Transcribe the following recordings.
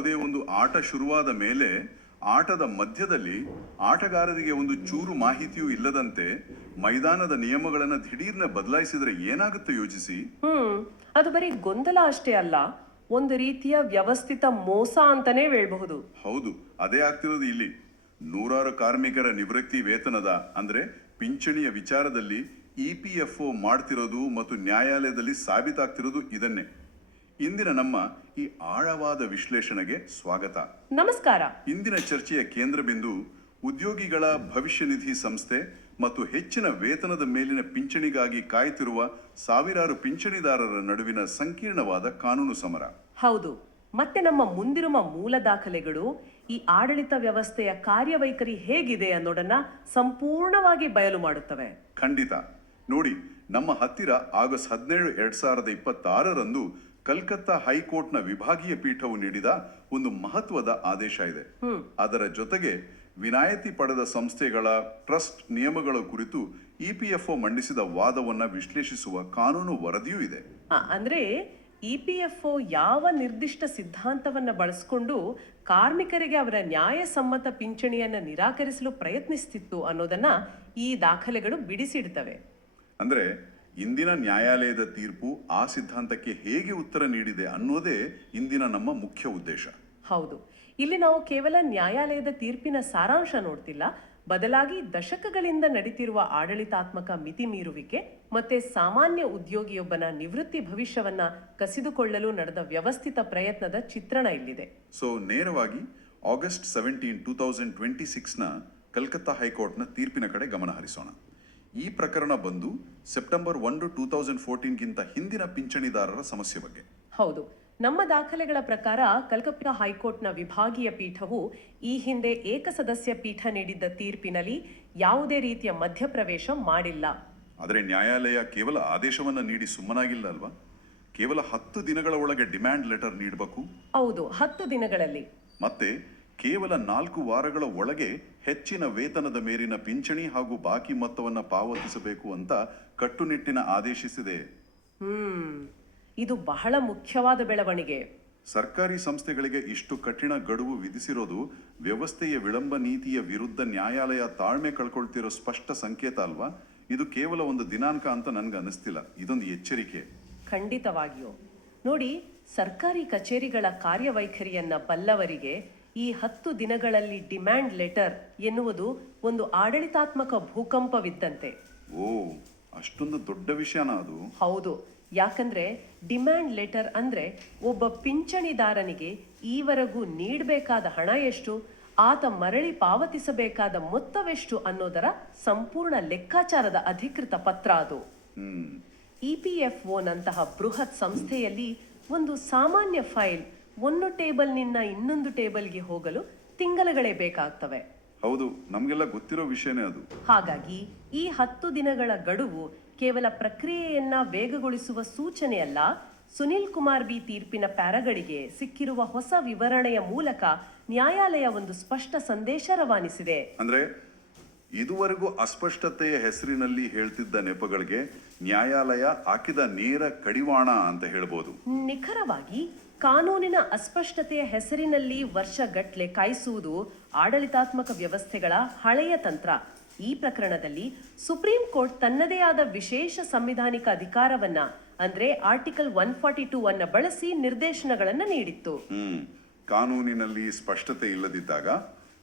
ಯಾವುದೇ ಒಂದು ಆಟ ಶುರುವಾದ ಮೇಲೆ ಆಟದ ಮಧ್ಯದಲ್ಲಿ ಆಟಗಾರರಿಗೆ ಒಂದು ಚೂರು ಮಾಹಿತಿಯೂ ಇಲ್ಲದಂತೆ ಮೈದಾನದ ನಿಯಮಗಳನ್ನು ದಿಢೀರ್ನ ಬದಲಾಯಿಸಿದ್ರೆ ಏನಾಗುತ್ತೆ ಯೋಚಿಸಿ. ಅದು ಬರೀ ಗೊಂದಲ ಅಷ್ಟೇ ಅಲ್ಲ, ಒಂದು ರೀತಿಯ ವ್ಯವಸ್ಥಿತ ಮೋಸ ಅಂತಾನೆ ಹೇಳ್ಬಹುದು. ಹೌದು, ಅದೇ ಆಗ್ತಿರೋದು ಇಲ್ಲಿ. ನೂರಾರು ಕಾರ್ಮಿಕರ ನಿವೃತ್ತಿ ವೇತನದ ಅಂದ್ರೆ ಪಿಂಚಣಿಯ ವಿಚಾರದಲ್ಲಿ EPFO ಮಾಡ್ತಿರೋದು ಮತ್ತು ನ್ಯಾಯಾಲಯದಲ್ಲಿ ಸಾಬೀತಾಗ್ತಿರೋದು ಇದನ್ನೇ. ಇಂದಿನ ನಮ್ಮ ಈ ಆಳವಾದ ವಿಶ್ಲೇಷಣೆಗೆ ಸ್ವಾಗತ. ನಮಸ್ಕಾರ. ಇಂದಿನ ಚರ್ಚೆಯ ಕೇಂದ್ರ ಬಿಂದು ಉದ್ಯೋಗಿಗಳ ಭವಿಷ್ಯ ನಿಧಿ ಸಂಸ್ಥೆ ಮತ್ತು ಹೆಚ್ಚಿನ ವೇತನದ ಮೇಲಿನ ಪಿಂಚಣಿಗಾಗಿ ಕಾಯ್ತಿರುವ ಸಾವಿರಾರು ಪಿಂಚಣಿದಾರರ ನಡುವಿನ ಸಂಕೀರ್ಣವಾದ ಕಾನೂನು ಸಮರ. ಹೌದು, ಮತ್ತೆ ನಮ್ಮ ಮುಂದಿರುವ ಮೂಲ ದಾಖಲೆಗಳು ಈ ಆಡಳಿತ ವ್ಯವಸ್ಥೆಯ ಕಾರ್ಯವೈಖರಿ ಹೇಗಿದೆ ಅನ್ನೋದನ್ನ ಸಂಪೂರ್ಣವಾಗಿ ಬಯಲು ಮಾಡುತ್ತವೆ. ಖಂಡಿತ. ನೋಡಿ, ನಮ್ಮ ಹತ್ತಿರ ಆಗಸ್ಟ್ 17, 2026ರಂದು ಕಲ್ಕತ್ತಾ ಹೈಕೋರ್ಟ್ನ ವಿಭಾಗೀಯ ಪೀಠವು ನೀಡಿದ ಒಂದು ಮಹತ್ವದ ಆದೇಶ ಇದೆ. ಅದರ ಜೊತೆಗೆ ವಿನಾಯಿತಿ ಪಡೆದ ಸಂಸ್ಥೆಗಳ ಟ್ರಸ್ಟ್ ನಿಯಮಗಳ ಕುರಿತು EPFO ಮಂಡಿಸಿದ ವಾದವನ್ನ ವಿಶ್ಲೇಷಿಸುವ ಕಾನೂನು ವರದಿಯೂ ಇದೆ. ಅಂದ್ರೆ EPFO ಯಾವ ನಿರ್ದಿಷ್ಟ ಸಿದ್ಧಾಂತವನ್ನ ಬಳಸಿಕೊಂಡು ಕಾರ್ಮಿಕರಿಗೆ ಅವರ ನ್ಯಾಯಸಮ್ಮತ ಪಿಂಚಣಿಯನ್ನ ನಿರಾಕರಿಸಲು ಪ್ರಯತ್ನಿಸುತ್ತಿತ್ತು ಅನ್ನೋದನ್ನ ಈ ದಾಖಲೆಗಳು ಬಿಡಿಸಿಡ್ತವೆ. ಅಂದ್ರೆ ಇಂದಿನ ನ್ಯಾಯಾಲಯದ ತೀರ್ಪು ಆ ಸಿದ್ಧಾಂತಕ್ಕೆ ಹೇಗೆ ಉತ್ತರ ನೀಡಿದೆ ಅನ್ನೋದೇ ಇಂದಿನ ನಮ್ಮ ಮುಖ್ಯ ಉದ್ದೇಶ. ಹೌದು, ಇಲ್ಲಿ ನಾವು ಕೇವಲ ನ್ಯಾಯಾಲಯದ ತೀರ್ಪಿನ ಸಾರಾಂಶ ನೋಡ್ತಿಲ್ಲ, ಬದಲಾಗಿ ದಶಕಗಳಿಂದ ನಡೀತಿರುವ ಆಡಳಿತಾತ್ಮಕ ಮಿತಿ ಮೀರುವಿಕೆ ಮತ್ತೆ ಸಾಮಾನ್ಯ ಉದ್ಯೋಗಿಯೊಬ್ಬನ ನಿವೃತ್ತಿ ಭವಿಷ್ಯವನ್ನ ಕಸಿದುಕೊಳ್ಳಲು ನಡೆದ ವ್ಯವಸ್ಥಿತ ಪ್ರಯತ್ನದ ಚಿತ್ರಣ ಇಲ್ಲಿದೆ. ನೇರವಾಗಿ ಆಗಸ್ಟ್ 17, 2026ನ ಕಲ್ಕತ್ತಾ ಹೈಕೋರ್ಟ್ನ ತೀರ್ಪಿನ ಕಡೆ ಗಮನ ಹರಿಸೋಣ. ಈ ಪ್ರಕರಣ ಬಂದು ಸೆಪ್ಟೆಂಬರ್ 1, 2014ಗಿಂತ ಹಿಂದಿನ ಪಿಂಚಣಿದಾರರ ಸಮಸ್ಯೆ ಬಗ್ಗೆ. ಹೌದು, ನಮ್ಮ ದಾಖಲೆಗಳ ಪ್ರಕಾರ ಕಲ್ಕತ್ತಾ ಹೈಕೋರ್ಟ್ನ ವಿಭಾಗೀಯ ಪೀಠವು ಈ ಹಿಂದೆ ಏಕಸದಸ್ಯ ಪೀಠ ನೀಡಿದ್ದ ತೀರ್ಪಿನಲ್ಲಿ ಯಾವುದೇ ರೀತಿಯ ಮಧ್ಯಪ್ರವೇಶ ಮಾಡಿಲ್ಲ. ಆದರೆ ನ್ಯಾಯಾಲಯ ಕೇವಲ ಆದೇಶವನ್ನ ನೀಡಿ ಸುಮ್ಮನಾಗಿಲ್ಲ ಅಲ್ವಾ? ಕೇವಲ 10 ದಿನಗಳ ಒಳಗೆ ಡಿಮ್ಯಾಂಡ್ ಲೆಟರ್ ನೀಡಬೇಕು. ಹೌದು, 10 ದಿನಗಳಲ್ಲಿ. ಮತ್ತೆ ಕೇವಲ 4 ವಾರಗಳ ಒಳಗೆ ಹೆಚ್ಚಿನ ವೇತನದ ಮೇಲಿನ ಪಿಂಚಣಿ ಹಾಗೂ ಬಾಕಿ ಮೊತ್ತವನ್ನ ಪಾವತಿಸಬೇಕು ಅಂತ ಕಟ್ಟುನಿಟ್ಟಿನ ಆದೇಶಿಸಿದೆ. ಇದು ಬಹಳ ಮುಖ್ಯವಾದ ಬೆಳವಣಿಗೆ. ಸರ್ಕಾರಿ ಸಂಸ್ಥೆಗಳಿಗೆ ಇಷ್ಟು ಕಠಿಣ ಗಡುವು ವಿಧಿಸಿರೋದು ವ್ಯವಸ್ಥೆಯ ವಿಳಂಬ ನೀತಿಯ ವಿರುದ್ಧ ನ್ಯಾಯಾಲಯ ತಾಳ್ಮೆ ಕಳ್ಕೊಳ್ತಿರೋ ಸ್ಪಷ್ಟ ಸಂಕೇತ ಅಲ್ವಾ? ಇದು ಕೇವಲ ಒಂದು ದಿನಾಂಕ ಅಂತ ನನ್ಗೆ ಅನಿಸ್ತಿಲ್ಲ, ಇದೊಂದು ಎಚ್ಚರಿಕೆ. ಖಂಡಿತವಾಗಿಯೂ. ನೋಡಿ, ಸರ್ಕಾರಿ ಕಚೇರಿಗಳ ಕಾರ್ಯವೈಖರಿಯನ್ನ ಬಲ್ಲವರಿಗೆ ಈ 10 ದಿನಗಳಲ್ಲಿ ಡಿಮ್ಯಾಂಡ್ ಲೆಟರ್ ಎನ್ನುವುದು ಒಂದು ಆಡಳಿತಾತ್ಮಕ ಭೂಕಂಪವಿದ್ದಂತೆ. ಓ, ಅಷ್ಟೊಂದು ದೊಡ್ಡ ವಿಷಯನಾ ಅದು? ಹೌದು, ಯಾಕಂದ್ರೆ ಡಿಮ್ಯಾಂಡ್ ಲೆಟರ್ ಅಂದ್ರೆ ಒಬ್ಬ ಪಿಂಚಣಿದಾರನಿಗೆ ಈವರೆಗೂ ನೀಡಬೇಕಾದ ಹಣ ಎಷ್ಟು, ಆತ ಮರಳಿ ಪಾವತಿಸಬೇಕಾದ ಮೊತ್ತವೆಷ್ಟು ಅನ್ನೋದರ ಸಂಪೂರ್ಣ ಲೆಕ್ಕಾಚಾರದ ಅಧಿಕೃತ ಪತ್ರ ಅದು. EPFO ನಂತಹ ಬೃಹತ್ ಸಂಸ್ಥೆಯಲ್ಲಿ ಒಂದು ಸಾಮಾನ್ಯ ಫೈಲ್ ಒಂದು ಟೇಬಲ್ನಿಂದ ಇನ್ನೊಂದು ಟೇಬಲ್ಗೆ ಹೋಗಲು ತಿಂಗಳುಗಳೇ ಬೇಕಾಗ್ತವೆ. ಹೌದು, ನಮಗೆಲ್ಲ ಗೊತ್ತಿರೋ ವಿಷಯನೇ ಅದು. ಹಾಗಾಗಿ ಈ 10 ದಿನಗಳ ಗಡುವು ಕೇವಲ ಪ್ರಕ್ರಿಯೆಯನ್ನ ವೇಗಗೊಳಿಸುವ ಸೂಚನೆಯಲ್ಲ, ಸುನಿಲ್ ಕುಮಾರ್ ಬಿ ತೀರ್ಪಿನ ಪ್ಯಾರಾಗಳಿಗೆ ಸಿಕ್ಕಿರುವ ಹೊಸ ವಿವರಣೆಯ ಮೂಲಕ ನ್ಯಾಯಾಲಯ ಒಂದು ಸ್ಪಷ್ಟ ಸಂದೇಶ ರವಾನಿಸಿದೆ. ಅಂದ್ರೆ ಇದುವರೆಗೂ ಅಸ್ಪಷ್ಟತೆಯ ಹೆಸರಿನಲ್ಲಿ ಹೇಳ್ತಿದ್ದ ನೆಪಗಳಿಗೆ ನ್ಯಾಯಾಲಯ ಹಾಕಿದ ನೇರ ಕಡಿವಾಣ ಅಂತ ಹೇಳ್ಬೋದು. ನಿಖರವಾಗಿ ಕಾನೂನಿನ ಅಸ್ಪಷ್ಟತೆಯ ಹೆಸರಿನಲ್ಲಿ ವರ್ಷಗಟ್ಲೆ ಕಾಯಿಸುವುದು ಆಡಳಿತಾತ್ಮಕ ವ್ಯವಸ್ಥೆಗಳ ಹಳೆಯ ತಂತ್ರ. ಈ ಪ್ರಕರಣದಲ್ಲಿ ಸುಪ್ರೀಂ ಕೋರ್ಟ್ ತನ್ನದೇ ಆದ ವಿಶೇಷ ಸಂವಿಧಾನಿಕ ಅಧಿಕಾರವನ್ನ ಅಂದ್ರೆ ಆರ್ಟಿಕಲ್ 142 ಅನ್ನ ಬಳಸಿ ನಿರ್ದೇಶನಗಳನ್ನ ನೀಡಿತ್ತು. ಕಾನೂನಿನಲ್ಲಿ ಸ್ಪಷ್ಟತೆ ಇಲ್ಲದಿದ್ದಾಗ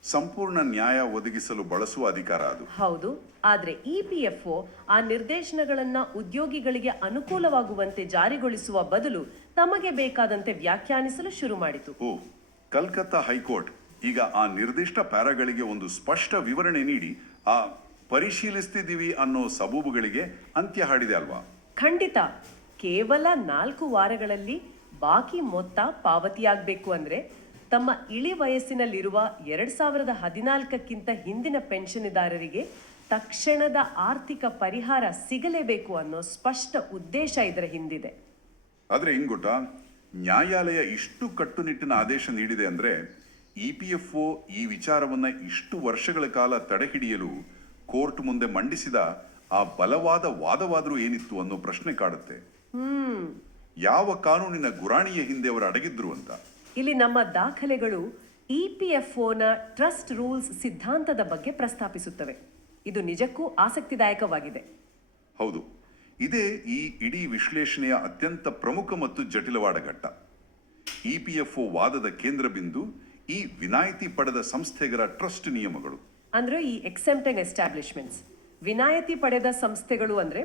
ಸಂಪೂರ್ಣ ನ್ಯಾಯ ಒದಗಿಸಲು ಬಳಸುವ ಅಧಿಕಾರ ಅದು. ಹೌದು, ಆದ್ರೆ EPFO ಆ ನಿರ್ದೇಶನಗಳನ್ನ ಉದ್ಯೋಗಿಗಳಿಗೆ ಅನುಕೂಲವಾಗುವಂತೆ ಜಾರಿಗೊಳಿಸುವ ಬದಲು ತಮಗೆ ಬೇಕಾದಂತೆ ವ್ಯಾಖ್ಯಾನಿಸಲು ಶುರು ಮಾಡಿತು. ಕಲ್ಕತ್ತಾ ಹೈಕೋರ್ಟ್ ಈಗ ಆ ನಿರ್ದಿಷ್ಟ ಪ್ಯಾರಾಗಳಿಗೆ ಒಂದು ಸ್ಪಷ್ಟ ವಿವರಣೆ ನೀಡಿ ಆ ಪರಿಶೀಲಿಸ್ತಿದ್ದೀವಿ ಅನ್ನೋ ಸಬೂಬುಗಳಿಗೆ ಅಂತ್ಯ ಹಾಡಿದೆ ಅಲ್ವಾ? ಖಂಡಿತ. ಕೇವಲ 4 ವಾರಗಳಲ್ಲಿ ಬಾಕಿ ಮೊತ್ತ ಪಾವತಿಯಾಗಬೇಕು ಅಂದ್ರೆ ತಮ್ಮ ಇಳಿ ವಯಸ್ಸಿನಲ್ಲಿರುವ 2014ಕ್ಕಿಂತ ಹಿಂದಿನ ಪೆನ್ಷನ್ದಾರರಿಗೆ ತಕ್ಷಣದ ಆರ್ಥಿಕ ಪರಿಹಾರ ಸಿಗಲೇಬೇಕು ಅನ್ನೋ ಸ್ಪಷ್ಟ ಉದ್ದೇಶ ಇದರ ಹಿಂದಿದೆ. ಆದ್ರೆ ಹಿಂಗ್ ಗೊತ್ತಾ, ನ್ಯಾಯಾಲಯ ಇಷ್ಟು ಕಟ್ಟುನಿಟ್ಟಿನ ಆದೇಶ ನೀಡಿದೆ ಅಂದ್ರೆ EPFO ಈ ವಿಚಾರವನ್ನ ಇಷ್ಟು ವರ್ಷಗಳ ಕಾಲ ತಡೆಹಿಡಿಯಲು ಕೋರ್ಟ್ ಮುಂದೆ ಮಂಡಿಸಿದ ಆ ಬಲವಾದ ವಾದವಾದ್ರೂ ಏನಿತ್ತು ಅನ್ನೋ ಪ್ರಶ್ನೆ ಕಾಡುತ್ತೆ. ಯಾವ ಕಾನೂನಿನ ಗುರಾಣಿಯ ಹಿಂದೆ ಅವರು ಅಡಗಿದ್ರು ಅಂತ. ಇಲ್ಲಿ ನಮ್ಮ ದಾಖಲೆಗಳು ಇಪಿಎಫ್ಒನ ಟ್ರಸ್ಟ್ ರೂಲ್ಸ್ ಸಿದ್ಧಾಂತದ ಬಗ್ಗೆ ಪ್ರಸ್ತಾಪಿಸುತ್ತವೆ. ಇದು ನಿಜಕ್ಕೂ ಆಸಕ್ತಿದಾಯಕವಾಗಿದೆ. ಹೌದು, ಇದೇ ಈ ಇಡೀ ವಿಶ್ಲೇಷಣೆಯ ಅತ್ಯಂತ ಪ್ರಮುಖ ಮತ್ತು ಜಟಿಲವಾದ ಘಟ್ಟ. ಇಪಿಎಫ್ಒ ವಾದದ ಕೇಂದ್ರ ಬಿಂದು ಈ ವಿನಾಯಿತಿ ಪಡೆದ ಸಂಸ್ಥೆಗಳ ಟ್ರಸ್ಟ್ ನಿಯಮಗಳು. ಅಂದ್ರೆ ಈ ಎಕ್ಸೆಂಪ್ಟೆಡ್ ಎಸ್ಟಾಬ್ಲಿಷ್ಮೆಂಟ್ಸ್, ವಿನಾಯಿತಿ ಪಡೆದ ಸಂಸ್ಥೆಗಳು ಅಂದ್ರೆ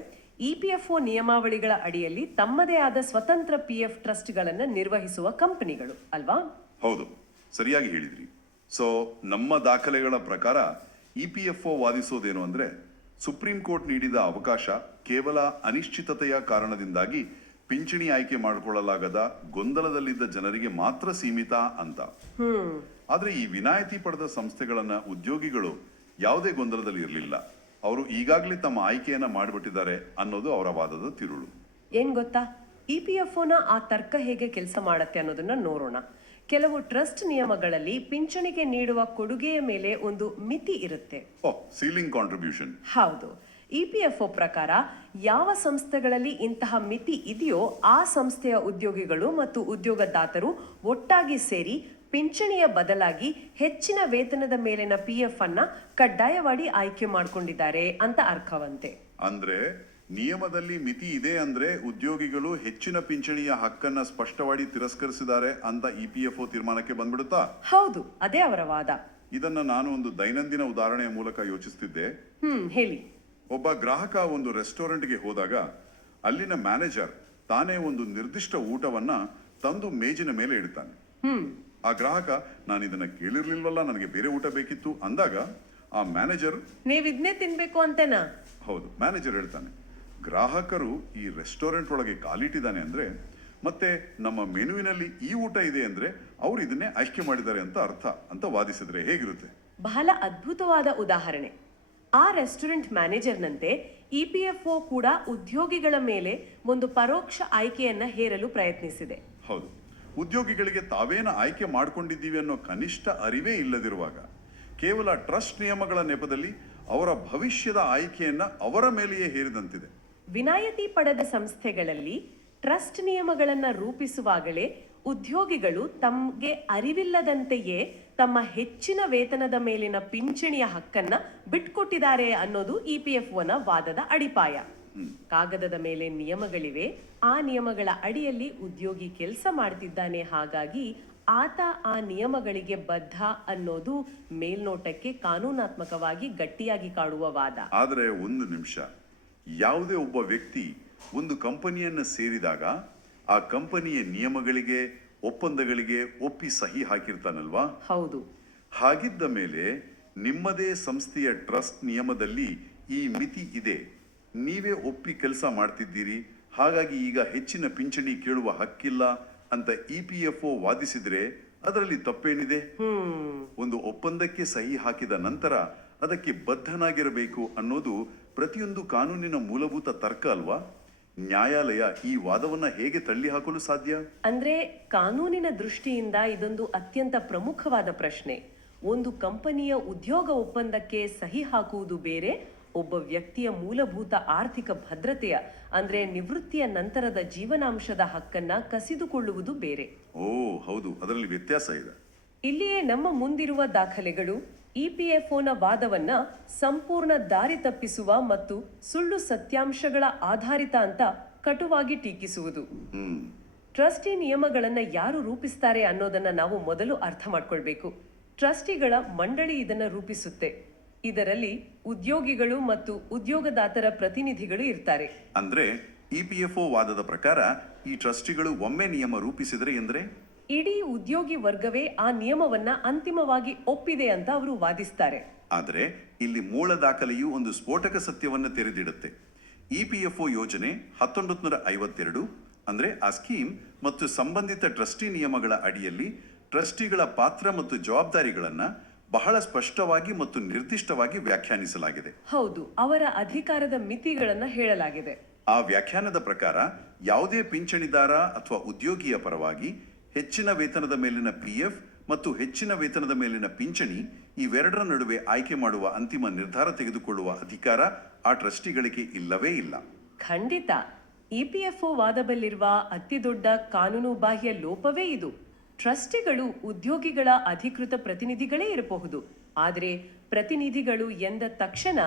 ಇಪಿಎಫ್ಒ ನಿಯಮಾವಳಿಗಳ ಅಡಿಯಲ್ಲಿ ತಮ್ಮದೇ ಆದ ಸ್ವತಂತ್ರ ಪಿಎಫ್ ಟ್ರಸ್ಟ್ಗಳನ್ನು ನಿರ್ವಹಿಸುವ ಕಂಪನಿಗಳು ಅಲ್ವಾ? ಹೌದು, ಸರಿಯಾಗಿ ಹೇಳಿದ್ರಿ. ಸೊ ನಮ್ಮ ದಾಖಲೆಗಳ ಪ್ರಕಾರ ಇಪಿಎಫ್ಒ ವಾದಿಸೋದೇನು ಅಂದ್ರೆ ಸುಪ್ರೀಂ ಕೋರ್ಟ್ ನೀಡಿದ ಅವಕಾಶ ಕೇವಲ ಅನಿಶ್ಚಿತತೆಯ ಕಾರಣದಿಂದಾಗಿ ಪಿಂಚಣಿ ಆಯ್ಕೆ ಮಾಡಿಕೊಳ್ಳಲಾಗದ ಗೊಂದಲದಲ್ಲಿದ್ದ ಜನರಿಗೆ ಮಾತ್ರ ಸೀಮಿತ ಅಂತ. ಆದ್ರೆ ಈ ವಿನಾಯಿತಿ ಪಡೆದ ಸಂಸ್ಥೆಗಳನ್ನ ಉದ್ಯೋಗಿಗಳು ಯಾವುದೇ ಗೊಂದಲದಲ್ಲಿ ಇರಲಿಲ್ಲ. ಅವರು ಈಗಾಗಲೇ ತಮ್ಮ ಆಯ್ಕೆಯನ್ನ ಮಾಡಿಬಿಟ್ಟಿದ್ದಾರೆ ಅನ್ನೋದು ಅವರ ವಾದದ ತಿರುಳು. ಏನ್ ಗೊತ್ತಾ, ಇಪಿಎಫ್ಒನ ಆ ತರ್ಕ ಹೇಗೆ ಕೆಲಸ ಮಾಡತ್ತೆ ಅನ್ನೋದನ್ನ ನೋಡೋಣ. ಕೆಲವು ಟ್ರಸ್ಟ್ ನಿಯಮಗಳಲ್ಲಿ ಪಿಂಚಣಿಗೆ ನೀಡುವ ಕೊಡುಗೆಯ ಮೇಲೆ ಒಂದು ಮಿತಿ ಇರುತ್ತೆ. Ceiling contribution. ಹೌದು. ಇಪಿಎಫ್ಒ ಪ್ರಕಾರ ಯಾವ ಸಂಸ್ಥೆಗಳಲ್ಲಿ ಇಂತಹ ಮಿತಿ ಇದೆಯೋ ಆ ಸಂಸ್ಥೆಯ ಉದ್ಯೋಗಿಗಳು ಮತ್ತು ಉದ್ಯೋಗದಾತರು ಒಟ್ಟಾಗಿ ಸೇರಿ ಪಿಂಚಣಿಯ ಬದಲಾಗಿ ಹೆಚ್ಚಿನ ವೇತನದ ಮೇಲಿನ ಪಿಎಫ್ ಅನ್ನ ಕಡ್ಡಾಯವಾಗಿ ಆಯ್ಕೆ ಮಾಡಿಕೊಂಡಿದ್ದಾರೆ ಅಂತ ಅರ್ಥವಂತೆ. ಅಂದ್ರೆ ನಿಯಮದಲ್ಲಿ ಮಿತಿ ಇದೆ ಅಂದ್ರೆ ಉದ್ಯೋಗಿಗಳು ಹೆಚ್ಚಿನ ಪಿಂಚಣಿಯ ಹಕ್ಕನ್ನ ಸ್ಪಷ್ಟವಾಗಿ ತಿರಸ್ಕರಿಸಿದ್ದಾರೆ ಅಂತ ಇಪಿಎಫ್ಒ ತೀರ್ಮಾನಕ್ಕೆ ಬಂದ್ಬಿಡುತ್ತಾ? ಹೌದು, ಅದೇ ಅವರ ವಾದ. ಇದನ್ನ ನಾನು ಒಂದು ದೈನಂದಿನ ಉದಾಹರಣೆಯ ಮೂಲಕ ಯೋಚಿಸ್ತಿದ್ದೆ. ಹೇಳಿ. ಒಬ್ಬ ಗ್ರಾಹಕ ಒಂದು ರೆಸ್ಟೋರೆಂಟ್ಗೆ ಹೋದಾಗ ಅಲ್ಲಿನ ಮ್ಯಾನೇಜರ್ ತಾನೇ ಒಂದು ನಿರ್ದಿಷ್ಟ ಊಟವನ್ನ ತಂದು ಮೇಜಿನ ಮೇಲೆ ಇಡ್ತಾನೆ. ಆ ಗ್ರಾಹಕ, ನಾನು ಇದನ್ನ ಕೇಳಿರ್ಲಿಲ್ವಲ್ಲ, ನನಗೆ ಬೇರೆ ಊಟ ಬೇಕಿತ್ತು ಅಂದಾಗ ಆ ಮ್ಯಾನೇಜರ್, ನೀವ್ ಇದನ್ನೇ ತಿನ್ಬೇಕು ಅಂತೇನಾ? ಹೌದು, ಮ್ಯಾನೇಜರ್ ಹೇಳ್ತಾನೆ, ಗ್ರಾಹಕರು ಈ ರೆಸ್ಟೋರೆಂಟ್ ಒಳಗೆ ಕಾಲಿಟ್ಟಿದ್ದಾನೆ ಅಂದ್ರೆ ಮತ್ತೆ ನಮ್ಮ ಮೆನುವಿನಲ್ಲಿ ಈ ಊಟ ಇದೆ ಅಂದ್ರೆ ಅವ್ರು ಇದನ್ನೇ ಆಯ್ಕೆ ಮಾಡಿದ್ದಾರೆ ಅಂತ ಅರ್ಥ ಅಂತ ವಾದಿಸಿದ್ರೆ ಹೇಗಿರುತ್ತೆ? ಬಹಳ ಅದ್ಭುತವಾದ ಉದಾಹರಣೆ. ಆ ರೆಸ್ಟೋರೆಂಟ್ ಮ್ಯಾನೇಜರ್ನಂತೆ ಇಪಿಎಫ್ಒ ಕೂಡ ಉದ್ಯೋಗಿಗಳ ಮೇಲೆ ಒಂದು ಪರೋಕ್ಷ ಆಯ್ಕೆಯನ್ನ ಹೇರಲು ಪ್ರಯತ್ನಿಸಿದೆ. ಹೌದು, ಉದ್ಯೋಗಿಗಳಿಗೆ ತಾವೇನ ಆಯ್ಕೆ ಮಾಡ್ಕೊಂಡಿದ್ದೀವಿ ಅನ್ನೋ ಕನಿಷ್ಠ ಅರಿವೇ ಇಲ್ಲದಿರುವಾಗ ಕೇವಲ ಟ್ರಸ್ಟ್ ನಿಯಮಗಳ ನೆಪದಲ್ಲಿ ಅವರ ಭವಿಷ್ಯದ ಆಯ್ಕೆಯನ್ನ ಅವರ ಮೇಲೆಯೇ ಹೇರಿದಂತಿದೆ. ವಿನಾಯಿತಿ ಪಡೆದ ಸಂಸ್ಥೆಗಳಲ್ಲಿ ಟ್ರಸ್ಟ್ ನಿಯಮಗಳನ್ನು ರೂಪಿಸುವಾಗಲೇ ಉದ್ಯೋಗಿಗಳು ತಮಗೆ ಅರಿವಿಲ್ಲದಂತೆಯೇ ತಮ್ಮ ಹೆಚ್ಚಿನ ವೇತನದ ಮೇಲಿನ ಪಿಂಚಣಿಯ ಹಕ್ಕನ್ನ ಬಿಟ್ಕೊಟ್ಟಿದ್ದಾರೆ ಅನ್ನೋದು ಇಪಿಎಫ್ಒನ ವಾದದ ಅಡಿಪಾಯ. ಕಾಗದದ ಮೇಲೆ ನಿಯಮಗಳಿವೆ, ಆ ನಿಯಮಗಳ ಅಡಿಯಲ್ಲಿ ಉದ್ಯೋಗಿ ಕೆಲಸ ಮಾಡ್ತಿದ್ದಾನೆ, ಹಾಗಾಗಿ ಆತ ಆ ನಿಯಮಗಳಿಗೆ ಬದ್ಧ ಅನ್ನೋದು ಮೇಲ್ನೋಟಕ್ಕೆ ಕಾನೂನಾತ್ಮಕವಾಗಿ ಗಟ್ಟಿಯಾಗಿ ಕಾಡುವ ವಾದ. ಆದರೆ ಒಂದು ನಿಮಿಷ, ಯಾವುದೇ ಒಬ್ಬ ವ್ಯಕ್ತಿ ಒಂದು ಕಂಪನಿಯನ್ನು ಸೇರಿದಾಗ ಆ ಕಂಪನಿಯ ನಿಯಮಗಳಿಗೆ ಒಪ್ಪಂದಗಳಿಗೆ ಒಪ್ಪಿ ಸಹಿ ಹಾಕಿರ್ತಾನಲ್ವಾ? ಹೌದು. ಹಾಗಿದ್ದ ಮೇಲೆ ನಿಮ್ಮದೇ ಸಂಸ್ಥೆಯ ಟ್ರಸ್ಟ್ ನಿಯಮದಲ್ಲಿ ಈ ಮಿತಿ ಇದೆ, ನೀವೇ ಒಪ್ಪಿ ಕೆಲಸ ಮಾಡ್ತಿದ್ದೀರಿ, ಹಾಗಾಗಿ ಈಗ ಹೆಚ್ಚಿನ ಪಿಂಚಣಿ ಕೇಳುವ ಹಕ್ಕಿಲ್ಲ ಅಂತ ಇಪಿಎಫ್ಒ ವಾದಿಸಿದ್ರೆ ಅದರಲ್ಲಿ ತಪ್ಪೇನಿದೆ? ಒಂದು ಒಪ್ಪಂದಕ್ಕೆ ಸಹಿ ಹಾಕಿದ ನಂತರ ಅದಕ್ಕೆ ಬದ್ಧನಾಗಿರಬೇಕು ಅನ್ನೋದು ಪ್ರತಿಯೊಂದು ಕಾನೂನಿನ ಮೂಲಭೂತ ತರ್ಕ ಅಲ್ವಾ? ನ್ಯಾಯಾಲಯ ಈ ವಾದವನ್ನ ಹೇಗೆ ತಳ್ಳಿ ಹಾಕಲು ಸಾಧ್ಯ? ಅಂದ್ರೆ ಕಾನೂನಿನ ದೃಷ್ಟಿಯಿಂದ ಇದೊಂದು ಅತ್ಯಂತ ಪ್ರಮುಖವಾದ ಪ್ರಶ್ನೆ. ಒಂದು ಕಂಪನಿಯ ಉದ್ಯೋಗ ಒಪ್ಪಂದಕ್ಕೆ ಸಹಿ ಹಾಕುವುದು ಬೇರೆ, ಒಬ್ಬ ವ್ಯಕ್ತಿಯ ಮೂಲಭೂತ ಆರ್ಥಿಕ ಭದ್ರತೆಯ ಅಂದ್ರೆ ನಿವೃತ್ತಿಯ ನಂತರದ ಜೀವನಾಂಶದ ಹಕ್ಕನ್ನ ಕಸಿದುಕೊಳ್ಳುವುದು ಬೇರೆ. ಓ ಹೌದು, ಅದರಲ್ಲಿ ವ್ಯತ್ಯಾಸ ಇದೆ. ಇಲ್ಲಿಯೇ ನಮ್ಮ ಮುಂದಿರುವ ದಾಖಲೆಗಳು ಇಪಿಎಫ್ಒನ ವಾದವನ್ನ ಸಂಪೂರ್ಣ ದಾರಿ ತಪ್ಪಿಸುವ ಮತ್ತು ಸುಳ್ಳು ಸತ್ಯಾಂಶಗಳ ಆಧಾರಿತ ಅಂತ ಕಟುವಾಗಿ ಟೀಕಿಸುವುದು. ಟ್ರಸ್ಟಿ ನಿಯಮಗಳನ್ನ ಯಾರು ರೂಪಿಸ್ತಾರೆ ಅನ್ನೋದನ್ನ ನಾವು ಮೊದಲು ಅರ್ಥ ಮಾಡ್ಕೊಳ್ಬೇಕು. ಟ್ರಸ್ಟಿಗಳ ಮಂಡಳಿ ಇದನ್ನ ರೂಪಿಸುತ್ತೆ. ಇದರಲ್ಲಿ ಉದ್ಯೋಗಿಗಳು ಮತ್ತು ಉದ್ಯೋಗದಾತರ ಪ್ರತಿನಿಧಿಗಳು ಇರ್ತಾರೆ. ಅಂದ್ರೆ ಇಪಿಎಫ್ಒ ವಾದದ ಪ್ರಕಾರ ಈ ಟ್ರಸ್ಟಿಗಳು ಒಮ್ಮೆ ನಿಯಮ ರೂಪಿಸಿದರೆ ಎಂದ್ರೆ ಇಡೀ ಉದ್ಯೋಗಿ ವರ್ಗವೇ ಆ ನಿಯಮವನ್ನ ಅಂತಿಮವಾಗಿ ಒಪ್ಪಿದೆ ಅಂತ ಅವರು ವಾದಿಸ್ತಾರೆ. ಆದರೆ ಇಲ್ಲಿ ಮೂಲ ದಾಖಲೆಯು ಒಂದು ಸ್ಫೋಟಕ ಸತ್ಯವನ್ನ ತೆರೆದಿಡುತ್ತೆ. ಇಪಿಎಫ್ಒ ಯೋಜನೆ 1952 ಅಂದ್ರೆ ಆ ಸ್ಕೀಮ್ ಮತ್ತು ಸಂಬಂಧಿತ ಟ್ರಸ್ಟಿ ನಿಯಮಗಳ ಅಡಿಯಲ್ಲಿ ಟ್ರಸ್ಟಿಗಳ ಪಾತ್ರ ಮತ್ತು ಜವಾಬ್ದಾರಿಗಳನ್ನ ಬಹಳ ಸ್ಪಷ್ಟವಾಗಿ ಮತ್ತು ನಿರ್ದಿಷ್ಟವಾಗಿ ವ್ಯಾಖ್ಯಾನಿಸಲಾಗಿದೆ. ಹೌದು, ಅವರ ಅಧಿಕಾರದ ಮಿತಿಗಳನ್ನ ಹೇಳಲಾಗಿದೆ. ಆ ವ್ಯಾಖ್ಯಾನದ ಪ್ರಕಾರ ಯಾವುದೇ ಪಿಂಚಣಿದಾರ ಅಥವಾ ಉದ್ಯೋಗಿಯ ಪರವಾಗಿ ಹೆಚ್ಚಿನ ವೇತನದ ಮೇಲಿನ ಪಿಎಫ್ ಮತ್ತು ಹೆಚ್ಚಿನ ವೇತನದ ಮೇಲಿನ ಪಿಂಚಣಿ ಇವೆರಡರ ನಡುವೆ ಆಯ್ಕೆ ಮಾಡುವ ಅಂತಿಮ ನಿರ್ಧಾರ ತೆಗೆದುಕೊಳ್ಳುವ ಅಧಿಕಾರ ಆ ಟ್ರಸ್ಟಿಗಳಿಗೆ ಇಲ್ಲವೇ ಇಲ್ಲ. ಖಂಡಿತ. ಇಪಿಎಫ್ಒ ವಾದದಲ್ಲಿರುವ ಅತಿ ದೊಡ್ಡ ಕಾನೂನು ಬಾಹ್ಯ ಲೋಪವೇ ಇದು. ಟ್ರಸ್ಟಿಗಳು ಉದ್ಯೋಗಿಗಳ ಅಧಿಕೃತ ಪ್ರತಿನಿಧಿಗಳೇ ಇರಬಹುದು, ಆದರೆ ಪ್ರತಿನಿಧಿಗಳು ಎಂದ ತಕ್ಷಣ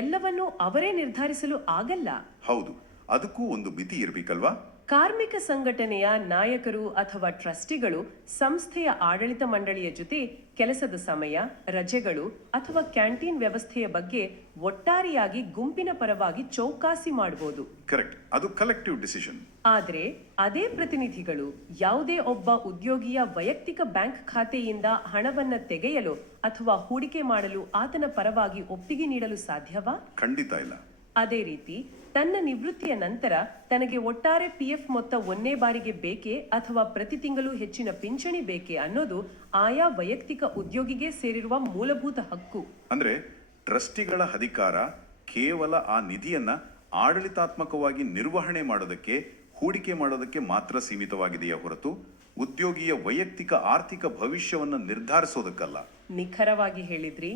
ಎಲ್ಲವನ್ನೂ ಅವರೇ ನಿರ್ಧರಿಸಲು ಆಗಲ್ಲ. ಹೌದು, ಅದಕ್ಕೂ ಒಂದು ಮಿತಿ ಇರ್ಬೇಕಲ್ವಾ? ಕಾರ್ಮಿಕ ಸಂಘಟನೆಯ ನಾಯಕರು ಅಥವಾ ಟ್ರಸ್ಟಿಗಳು ಸಂಸ್ಥೆಯ ಆಡಳಿತ ಮಂಡಳಿಯ ಜೊತೆ ಕೆಲಸದ ಸಮಯ, ರಜೆಗಳು ಅಥವಾ ಕ್ಯಾಂಟೀನ್ ವ್ಯವಸ್ಥೆಯ ಬಗ್ಗೆ ಒಟ್ಟಾರೆಯಾಗಿ ಗುಂಪಿನ ಪರವಾಗಿ ಚೌಕಾಸಿ ಮಾಡಬಹುದು. ಕರೆಕ್ಟ್, ಅದು ಕಲೆಕ್ಟಿವ್ ಡಿಸಿಷನ್. ಆದರೆ ಅದೇ ಪ್ರತಿನಿಧಿಗಳು ಯಾವುದೇ ಒಬ್ಬ ಉದ್ಯೋಗಿಯ ವೈಯಕ್ತಿಕ ಬ್ಯಾಂಕ್ ಖಾತೆಯಿಂದ ಹಣವನ್ನ ತೆಗೆಯಲು ಅಥವಾ ಹೂಡಿಕೆ ಮಾಡಲು ಆತನ ಪರವಾಗಿ ಒಪ್ಪಿಗೆ ನೀಡಲು ಸಾಧ್ಯವಾ? ಖಂಡಿತ ಇಲ್ಲ. ಅದೇ ರೀತಿ ತನ್ನ ನಿವೃತ್ತಿಯ ನಂತರ ತನಗೆ ಒಟ್ಟಾರೆ PF ಮೊತ್ತ ಒಂದೇ ಬಾರಿಗೆ ಬೇಕೇ ಅಥವಾ ಪ್ರತಿ ತಿಂಗಳು ಹೆಚ್ಚಿನ ಪಿಂಚಣಿ ಬೇಕೇ ಅನ್ನೋದು ಆಯಾ ವೈಯಕ್ತಿಕ ಉದ್ಯೋಗಿಗೆ ಸೇರಿರುವ ಮೂಲಭೂತ ಹಕ್ಕು. ಅಂದ್ರೆ ಟ್ರಸ್ಟಿಗಳ ಅಧಿಕಾರ ಕೇವಲ ಆ ನಿಧಿಯನ್ನ ಆಡಳಿತಾತ್ಮಕವಾಗಿ ನಿರ್ವಹಣೆ ಮಾಡೋದಕ್ಕೆ, ಹೂಡಿಕೆ ಮಾಡೋದಕ್ಕೆ ಮಾತ್ರ ಸೀಮಿತವಾಗಿದೆಯೇ ಹೊರತು ಉದ್ಯೋಗಿಯ ವೈಯಕ್ತಿಕ ಆರ್ಥಿಕ ಭವಿಷ್ಯವನ್ನ ನಿರ್ಧರಿಸೋದಕ್ಕಲ್ಲ. ನಿಖರವಾಗಿ ಹೇಳಿದ್ರಿ.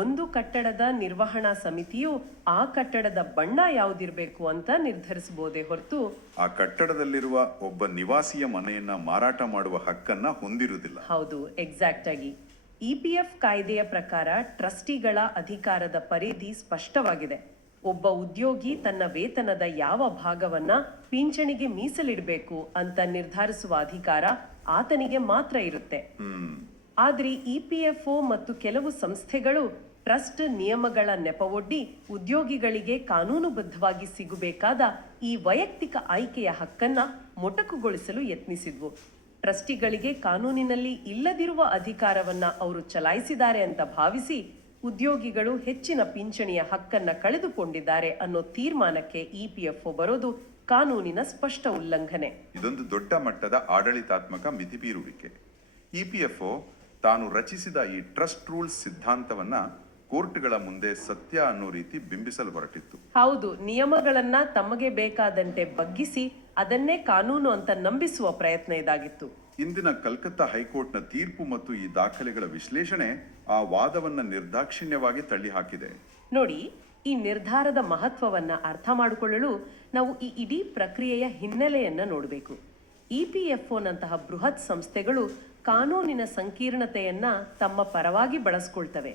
ಒಂದು ಕಟ್ಟಡದ ನಿರ್ವಹಣಾ ಸಮಿತಿಯು ಆ ಕಟ್ಟಡದ ಬಣ್ಣ ಯಾವುದಿರಬೇಕು ಅಂತ ನಿರ್ಧರಿಸಬಹುದೇ ಹೊರತು ಆ ಕಟ್ಟಡದಲ್ಲಿರುವ ಒಬ್ಬ ನಿವಾಸಿಯ ಮನೆಯನ್ನ ಮಾರಾಟ ಮಾಡುವ ಹಕ್ಕನ್ನ ಹೊಂದಿರುವುದಿಲ್ಲ. ಹೌದು, ಎಕ್ಸಾಕ್ಟ್ ಆಗಿ. EPF ಕಾಯ್ದೆಯ ಪ್ರಕಾರ ಟ್ರಸ್ಟಿಗಳ ಅಧಿಕಾರದ ಪರಿಧಿ ಸ್ಪಷ್ಟವಾಗಿದೆ. ಒಬ್ಬ ಉದ್ಯೋಗಿ ತನ್ನ ವೇತನದ ಯಾವ ಭಾಗವನ್ನ ಪಿಂಚಣಿಗೆ ಮೀಸಲಿಡಬೇಕು ಅಂತ ನಿರ್ಧರಿಸುವ ಅಧಿಕಾರ ಆತನಿಗೆ ಮಾತ್ರ ಇರುತ್ತೆ. ಆದ್ರೆ EPFO ಮತ್ತು ಕೆಲವು ಸಂಸ್ಥೆಗಳು ಟ್ರಸ್ಟ್ ನಿಯಮಗಳ ನೆಪವೊಡ್ಡಿ ಉದ್ಯೋಗಿಗಳಿಗೆ ಕಾನೂನುಬದ್ಧವಾಗಿ ಸಿಗಬೇಕಾದ ಈ ವೈಯಕ್ತಿಕ ಆಯ್ಕೆಯ ಹಕ್ಕನ್ನ ಮೊಟಕುಗೊಳಿಸಲು ಯತ್ನಿಸಿದ್ವು. ಟ್ರಸ್ಟಿಗಳಿಗೆ ಕಾನೂನಿನಲ್ಲಿ ಇಲ್ಲದಿರುವ ಅಧಿಕಾರವನ್ನ ಅವರು ಚಲಾಯಿಸಿದ್ದಾರೆ ಅಂತ ಭಾವಿಸಿ ಉದ್ಯೋಗಿಗಳು ಹೆಚ್ಚಿನ ಪಿಂಚಣಿಯ ಹಕ್ಕನ್ನ ಕಳೆದುಕೊಂಡಿದ್ದಾರೆ ಅನ್ನೋ ತೀರ್ಮಾನಕ್ಕೆ EPFO ಬರೋದು ಕಾನೂನಿನ ಸ್ಪಷ್ಟ ಉಲ್ಲಂಘನೆ. ಇದೊಂದು ದೊಡ್ಡ ಮಟ್ಟದ ಆಡಳಿತಾತ್ಮಕ ಮಿತಿಮೀರುವಿಕೆ. EPFO ತಾನು ರಚಿಸಿದ ಈ ಟ್ರಸ್ಟ್ ರೂಲ್ಸ್ ಸಿದ್ಧಾಂತವನ್ನ ಕೋರ್ಟ್ಗಳ ಮುಂದೆ ಸತ್ಯ ಅನ್ನೋ ರೀತಿ ಬಿಂಬಿಸಲು ಹೊರಟಿತ್ತು. ಹೌದು, ನಿಯಮಗಳನ್ನ ತಮಗೆ ಬೇಕಾದಂತೆ ಬಗ್ಗಿಸಿ ಅದನ್ನೇ ಕಾನೂನು ಅಂತ ನಂಬಿಸುವ ಪ್ರಯತ್ನ ಇದಾಗಿತ್ತು. ಇಂದಿನ ಕಲ್ಕತ್ತಾ ಹೈಕೋರ್ಟ್ನ ತೀರ್ಪು ಮತ್ತು ಈ ದಾಖಲೆಗಳ ವಿಶ್ಲೇಷಣೆ ಆ ವಾದವನ್ನ ನಿರ್ದಾಕ್ಷಿಣ್ಯವಾಗಿ ತಳ್ಳಿ ಹಾಕಿದೆ. ನೋಡಿ, ಈ ನಿರ್ಧಾರದ ಮಹತ್ವವನ್ನ ಅರ್ಥ ಮಾಡಿಕೊಳ್ಳಲು ನಾವು ಈ ಇಡೀ ಪ್ರಕ್ರಿಯೆಯ ಹಿನ್ನೆಲೆಯನ್ನ ನೋಡಬೇಕು. EPFOನಂತಹ ಬೃಹತ್ ಸಂಸ್ಥೆಗಳು ಕಾನೂನಿನ ಸಂಕೀರ್ಣತೆಯನ್ನ ತಮ್ಮ ಪರವಾಗಿ ಬಳಸ್ಕೊಳ್ತವೆ.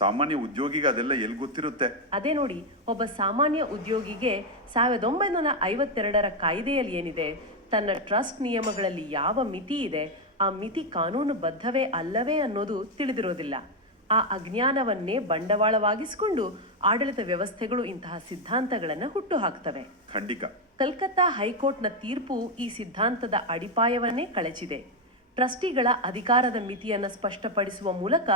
ಸಾಮಾನ್ಯ ಉದ್ಯೋಗಿಗೆ ಅದೆಲ್ಲ ಎಲ್ಲಿ ಗೊತ್ತಿರುತ್ತೆ? ಅದೇ ನೋಡಿ, ಒಬ್ಬ ಸಾಮಾನ್ಯ ಉದ್ಯೋಗಿಗೆ 1952ರ ಕಾಯ್ದೆಯಲ್ಲಿ ಏನಿದೆ, ತನ್ನ ಟ್ರಸ್ಟ್ ನಿಯಮಗಳಲ್ಲಿ ಯಾವ ಮಿತಿ ಇದೆ, ಆ ಮಿತಿ ಕಾನೂನುಬದ್ಧವೇ ಅಲ್ಲವೇ ಅನ್ನೋದು ತಿಳಿದಿರೋದಿಲ್ಲ. ಆ ಅಜ್ಞಾನವನ್ನೇ ಬಂಡವಾಳವಾಗಿಸಿಕೊಂಡು ಆಡಳಿತ ವ್ಯವಸ್ಥೆಗಳು ಇಂತಹ ಸಿದ್ಧಾಂತಗಳನ್ನು ಹುಟ್ಟು ಹಾಕ್ತವೆ. ಖಂಡಿತ. ಕಲ್ಕತ್ತಾ ಹೈಕೋರ್ಟ್ನ ತೀರ್ಪು ಈ ಸಿದ್ಧಾಂತದ ಅಡಿಪಾಯವನ್ನೇ ಕಳಚಿದೆ. ಟ್ರಸ್ಟಿಗಳ ಅಧಿಕಾರದ ಮಿತಿಯನ್ನು ಸ್ಪಷ್ಟಪಡಿಸುವ ಮೂಲಕ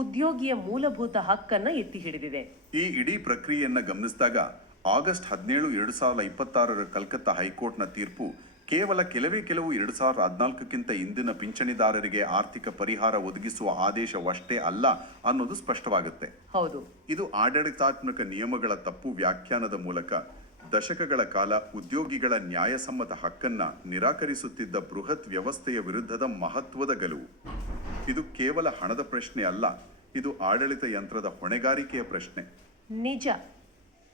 ಉದ್ಯೋಗಿಯ ಮೂಲಭೂತ ಹಕ್ಕನ್ನ ಎತ್ತಿ ಹಿಡಿದಿದೆ. ಈ ಇಡೀ ಪ್ರಕ್ರಿಯೆಯನ್ನ ಗಮನಿಸಿದಾಗ ಆಗಸ್ಟ್ 17, 2026ರ ಕಲ್ಕತ್ತಾ ಹೈಕೋರ್ಟ್ನ ತೀರ್ಪು ಕೇವಲ ಕೆಲವೇ ಕೆಲವು 2014ಕ್ಕಿಂತ ಇಂದಿನ ಪಿಂಚಣಿದಾರರಿಗೆ ಆರ್ಥಿಕ ಪರಿಹಾರ ಒದಗಿಸುವ ಆದೇಶವಷ್ಟೇ ಅಲ್ಲ ಅನ್ನೋದು ಸ್ಪಷ್ಟವಾಗುತ್ತೆ. ಹೌದು, ಇದು ಆಡಳಿತಾತ್ಮಕ ನಿಯಮಗಳ ತಪ್ಪು ವ್ಯಾಖ್ಯಾನದ ಮೂಲಕ ದಶಕಗಳ ಕಾಲ ಉದ್ಯೋಗಿಗಳ ನ್ಯಾಯಸಮ್ಮತ ಹಕ್ಕನ್ನ ನಿರಾಕರಿಸುತ್ತಿದ್ದ ಬೃಹತ್ ವ್ಯವಸ್ಥೆಯ ವಿರುದ್ಧದ ಮಹತ್ವದ ಗೆಲುವು. ಇದು ಕೇವಲ ಹಣದ ಪ್ರಶ್ನೆ ಅಲ್ಲ, ಇದು ಆಡಳಿತ ಯಂತ್ರದ ಹೊಣೆಗಾರಿಕೆಯ ಪ್ರಶ್ನೆ. ನಿಜ.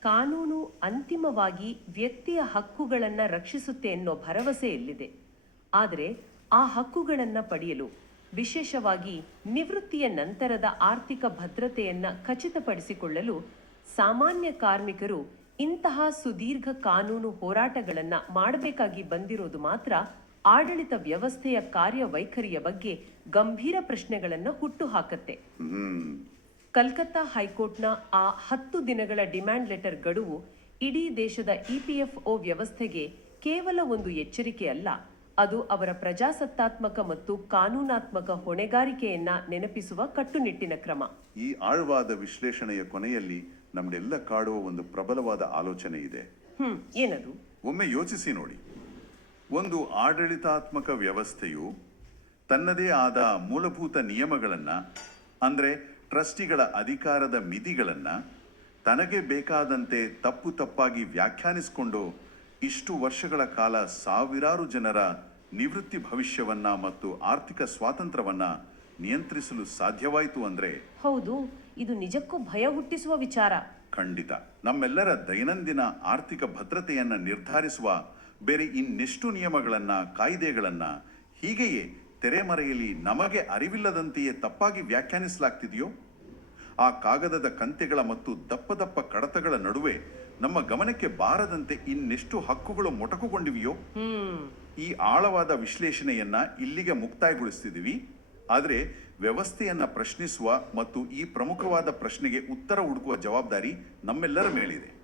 ಕಾನೂನು ಅಂತಿಮವಾಗಿ ವ್ಯಕ್ತಿಯ ಹಕ್ಕುಗಳನ್ನು ರಕ್ಷಿಸುತ್ತೆ ಅನ್ನೋ ಭರವಸೆ ಎಲ್ಲಿದೆ. ಆದರೆ ಆ ಹಕ್ಕುಗಳನ್ನು ಪಡೆಯಲು, ವಿಶೇಷವಾಗಿ ನಿವೃತ್ತಿಯ ನಂತರದ ಆರ್ಥಿಕ ಭದ್ರತೆಯನ್ನ ಖಚಿತಪಡಿಸಿಕೊಳ್ಳಲು ಸಾಮಾನ್ಯ ಕಾರ್ಮಿಕರು ಇಂತಹ ಸುದೀರ್ಘ ಕಾನೂನು ಹೋರಾಟಗಳನ್ನು ಮಾಡಬೇಕಾಗಿ ಬಂದಿರೋದು ಮಾತ್ರ ಆಡಳಿತ ವ್ಯವಸ್ಥೆಯ ಕಾರ್ಯವೈಖರಿಯ ಬಗ್ಗೆ ಗಂಭೀರ ಪ್ರಶ್ನೆಗಳನ್ನು ಹುಟ್ಟು ಹಾಕತ್ತೆ. ಕಲ್ಕತ್ತಾ ಹೈಕೋರ್ಟ್ನ ಆ 10 ದಿನಗಳ ಡಿಮ್ಯಾಂಡ್ ಲೆಟರ್ ಗಡುವು ಇಡೀ ದೇಶದ EPFO ವ್ಯವಸ್ಥೆಗೆ ಕೇವಲ ಒಂದು ಎಚ್ಚರಿಕೆ ಅಲ್ಲ, ಅದು ಅವರ ಪ್ರಜಾಸತ್ತಾತ್ಮಕ ಮತ್ತು ಕಾನೂನಾತ್ಮಕ ಹೊಣೆಗಾರಿಕೆಯನ್ನ ನೆನಪಿಸುವ ಕಟ್ಟುನಿಟ್ಟಿನ ಕ್ರಮ. ಈ ಆಳವಾದ ವಿಶ್ಲೇಷಣೆಯ ಕೊನೆಯಲ್ಲಿ ನಮ್ಮೆಲ್ಲ ಕಾಡುವ ಒಂದು ಪ್ರಬಲವಾದ ಆಲೋಚನೆ ಇದೆ. ಏನದು? ಒಮ್ಮೆ ಯೋಚಿಸಿ ನೋಡಿ. ಒಂದು ಆಡಳಿತಾತ್ಮಕ ವ್ಯವಸ್ಥೆಯು ತನ್ನದೇ ಆದ ಮೂಲಭೂತ ನಿಯಮಗಳನ್ನ, ಅಂದ್ರೆ ಟ್ರಸ್ಟಿಗಳ ಅಧಿಕಾರದ ಮಿತಿಗಳನ್ನ ತನಗೆ ಬೇಕಾದಂತೆ ತಪ್ಪಾಗಿ ವ್ಯಾಖ್ಯಾನಿಸಿಕೊಂಡು ಇಷ್ಟು ವರ್ಷಗಳ ಕಾಲ ಸಾವಿರಾರು ಜನರ ನಿವೃತ್ತಿ ಭವಿಷ್ಯವನ್ನ ಮತ್ತು ಆರ್ಥಿಕ ಸ್ವಾತಂತ್ರ್ಯವನ್ನ ನಿಯಂತ್ರಿಸಲು ಸಾಧ್ಯವಾಯಿತು ಅಂದ್ರೆ, ಹೌದು, ಇದು ನಿಜಕ್ಕೂ ಭಯ ಹುಟ್ಟಿಸುವ ವಿಚಾರ. ಖಂಡಿತ. ನಮ್ಮೆಲ್ಲರ ದೈನಂದಿನ ಆರ್ಥಿಕ ಭದ್ರತೆಯನ್ನ ನಿರ್ಧರಿಸುವ ಬೇರೆ ಇನ್ನೆಷ್ಟು ನಿಯಮಗಳನ್ನ, ಕಾಯ್ದೆಗಳನ್ನ ಹೀಗೆಯೇ ತೆರೆಮರೆಯಲ್ಲಿ ನಮಗೆ ಅರಿವಿಲ್ಲದಂತೆಯೇ ತಪ್ಪಾಗಿ ವ್ಯಾಖ್ಯಾನಿಸಲಾಗ್ತಿದೆಯೋ? ಆ ಕಾಗದದ ಕಂತೆಗಳ ಮತ್ತು ದಪ್ಪ ದಪ್ಪ ಕಡತಗಳ ನಡುವೆ ನಮ್ಮ ಗಮನಕ್ಕೆ ಬಾರದಂತೆ ಇನ್ನೆಷ್ಟು ಹಕ್ಕುಗಳು ಮೊಟಕುಗೊಂಡಿವೆಯೋ? ಈ ಆಳವಾದ ವಿಶ್ಲೇಷಣೆಯನ್ನ ಇಲ್ಲಿಗೆ ಮುಕ್ತಾಯಗೊಳಿಸ್ತಿದ್ದೀವಿ. ಆದರೆ ವ್ಯವಸ್ಥೆಯನ್ನ ಪ್ರಶ್ನಿಸುವ ಮತ್ತು ಈ ಪ್ರಮುಖವಾದ ಪ್ರಶ್ನೆಗೆ ಉತ್ತರ ಹುಡುಕುವ ಜವಾಬ್ದಾರಿ ನಮ್ಮೆಲ್ಲರ ಮೇಲಿದೆ.